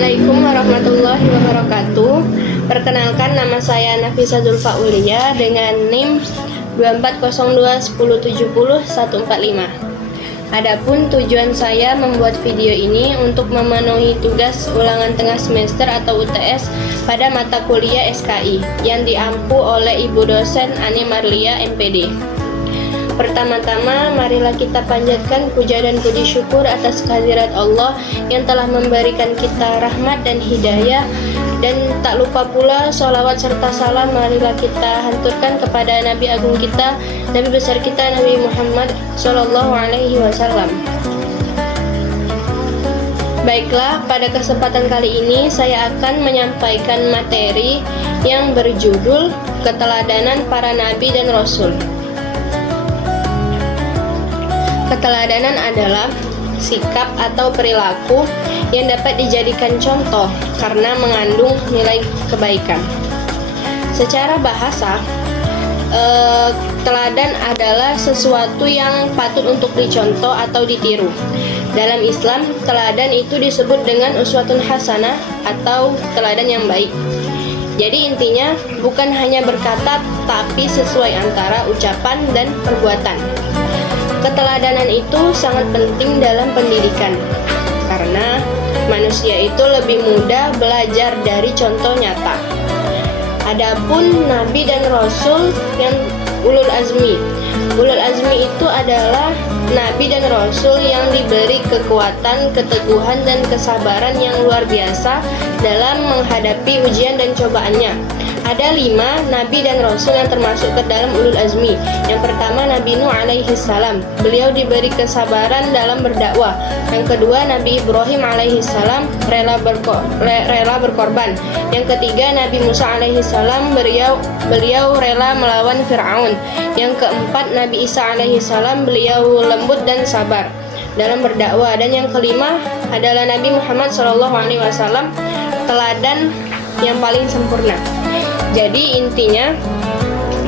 Assalamualaikum warahmatullahi wabarakatuh. Perkenalkan, nama saya Nafisa Zulfa Ulia dengan NIM 24021070-145. Adapun tujuan saya membuat video ini untuk memenuhi tugas ulangan tengah semester atau UTS pada mata kuliah SKI yang diampu oleh Ibu dosen Ani Marlia MPD. Pertama-tama, marilah kita panjatkan puja dan puji syukur atas kehadirat Allah yang telah memberikan kita rahmat dan hidayah. Dan tak lupa pula sholawat serta salam marilah kita hanturkan kepada Nabi Agung kita, Nabi besar kita, Nabi Muhammad SAW. Baiklah, pada kesempatan kali ini saya akan menyampaikan materi yang berjudul Keteladanan Para Nabi dan Rasul. Keteladanan adalah sikap atau perilaku yang dapat dijadikan contoh karena mengandung nilai kebaikan. Secara bahasa, teladan adalah sesuatu yang patut untuk dicontoh atau ditiru. Dalam Islam, teladan itu disebut dengan uswatun hasanah atau teladan yang baik. Jadi intinya bukan hanya berkata, tapi sesuai antara ucapan dan perbuatan. Keteladanan itu sangat penting dalam pendidikan, karena manusia itu lebih mudah belajar dari contoh nyata. Adapun Nabi dan Rasul yang ulul azmi itu adalah Nabi dan Rasul yang diberi kekuatan, keteguhan, dan kesabaran yang luar biasa dalam menghadapi ujian dan cobaannya. Ada 5 Nabi dan Rasul yang termasuk ke dalam ulul azmi. Yang pertama, Nabi Nuh alaihi salam. Beliau diberi kesabaran dalam berdakwah. Yang kedua, Nabi Ibrahim alaihi salam rela berkorban. Yang ketiga, Nabi Musa alaihi salam beliau rela melawan Fir'aun. Yang keempat, Nabi Isa alaihi salam beliau lembut dan sabar dalam berdakwah. Dan yang kelima adalah Nabi Muhammad SAW, teladan yang paling sempurna. Jadi intinya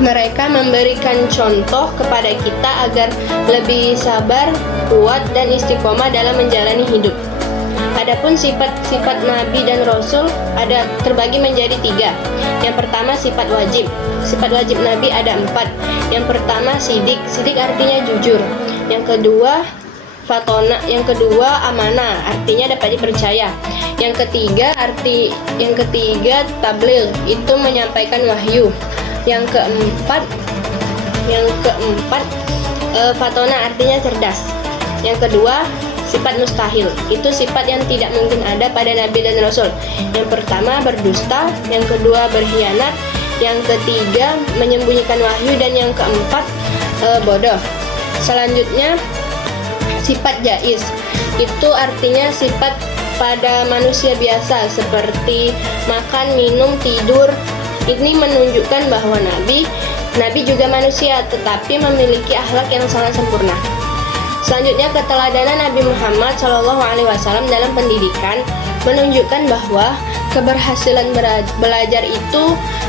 mereka memberikan contoh kepada kita agar lebih sabar, kuat, dan istiqomah dalam menjalani hidup. Adapun sifat-sifat Nabi dan Rasul ada terbagi menjadi 3. Yang pertama, sifat wajib. Sifat wajib Nabi ada 4. Yang pertama, sidik. Sidik artinya jujur. Yang kedua, fatona. Yang kedua, amanah, artinya dapat dipercaya. Yang ketiga tabligh, itu menyampaikan wahyu. Yang keempat fatona, artinya cerdas. Yang kedua, sifat mustahil, itu sifat yang tidak mungkin ada pada Nabi dan Rasul. Yang pertama, berdusta. Yang kedua, berkhianat. Yang ketiga, menyembunyikan wahyu. Dan yang keempat, bodoh. Selanjutnya, sifat jaiz, itu artinya sifat pada manusia biasa seperti makan, minum, tidur. Ini menunjukkan bahwa Nabi juga manusia tetapi memiliki akhlak yang sangat sempurna. Selanjutnya, keteladanan Nabi Muhammad SAW dalam pendidikan menunjukkan bahwa keberhasilan belajar itu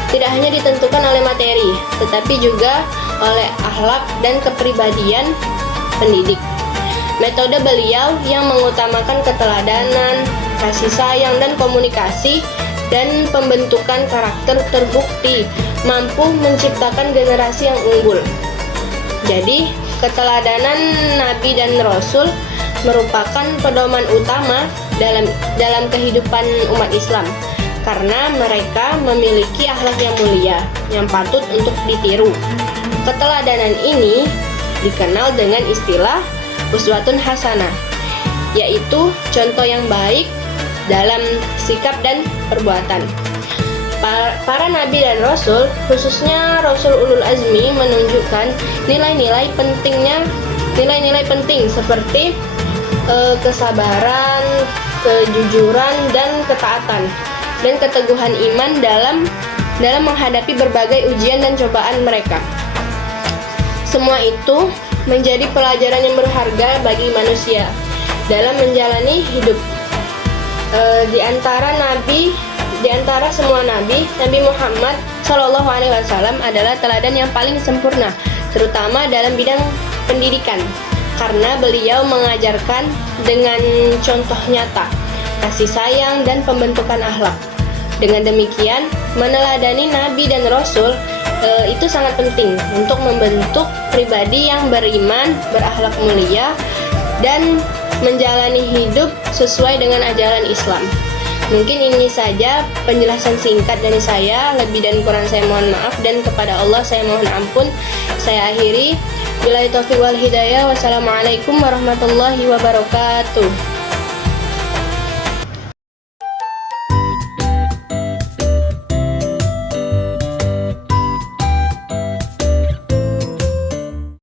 tidak hanya ditentukan oleh materi, tetapi juga oleh akhlak dan kepribadian pendidik. Metode beliau yang mengutamakan keteladanan, kasih sayang, dan komunikasi dan pembentukan karakter terbukti mampu menciptakan generasi yang unggul. Jadi, keteladanan Nabi dan Rasul merupakan pedoman utama dalam kehidupan umat Islam, karena mereka memiliki akhlak yang mulia yang patut untuk ditiru. Keteladanan ini dikenal dengan istilah uswatun hasanah, yaitu contoh yang baik dalam sikap dan perbuatan. Para nabi dan rasul, khususnya Rasul ulul azmi, menunjukkan nilai-nilai penting seperti kesabaran, kejujuran, dan ketaatan, dan keteguhan iman dalam menghadapi berbagai ujian dan cobaan mereka. Semua itu menjadi pelajaran yang berharga bagi manusia dalam menjalani hidup. Di antara semua nabi, Nabi Muhammad SAW adalah teladan yang paling sempurna, terutama dalam bidang pendidikan, karena beliau mengajarkan dengan contoh nyata. kasih sayang, dan pembentukan akhlak. Dengan demikian, meneladani nabi dan rasul itu sangat penting untuk membentuk pribadi yang beriman, berakhlak mulia, dan menjalani hidup sesuai dengan ajaran Islam. Mungkin ini saja penjelasan singkat dari saya. Lebih dan kurang saya mohon maaf, dan kepada Allah saya mohon ampun. Saya akhiri. Billahi taufiq wal hidayah. Wassalamualaikum warahmatullahi wabarakatuh.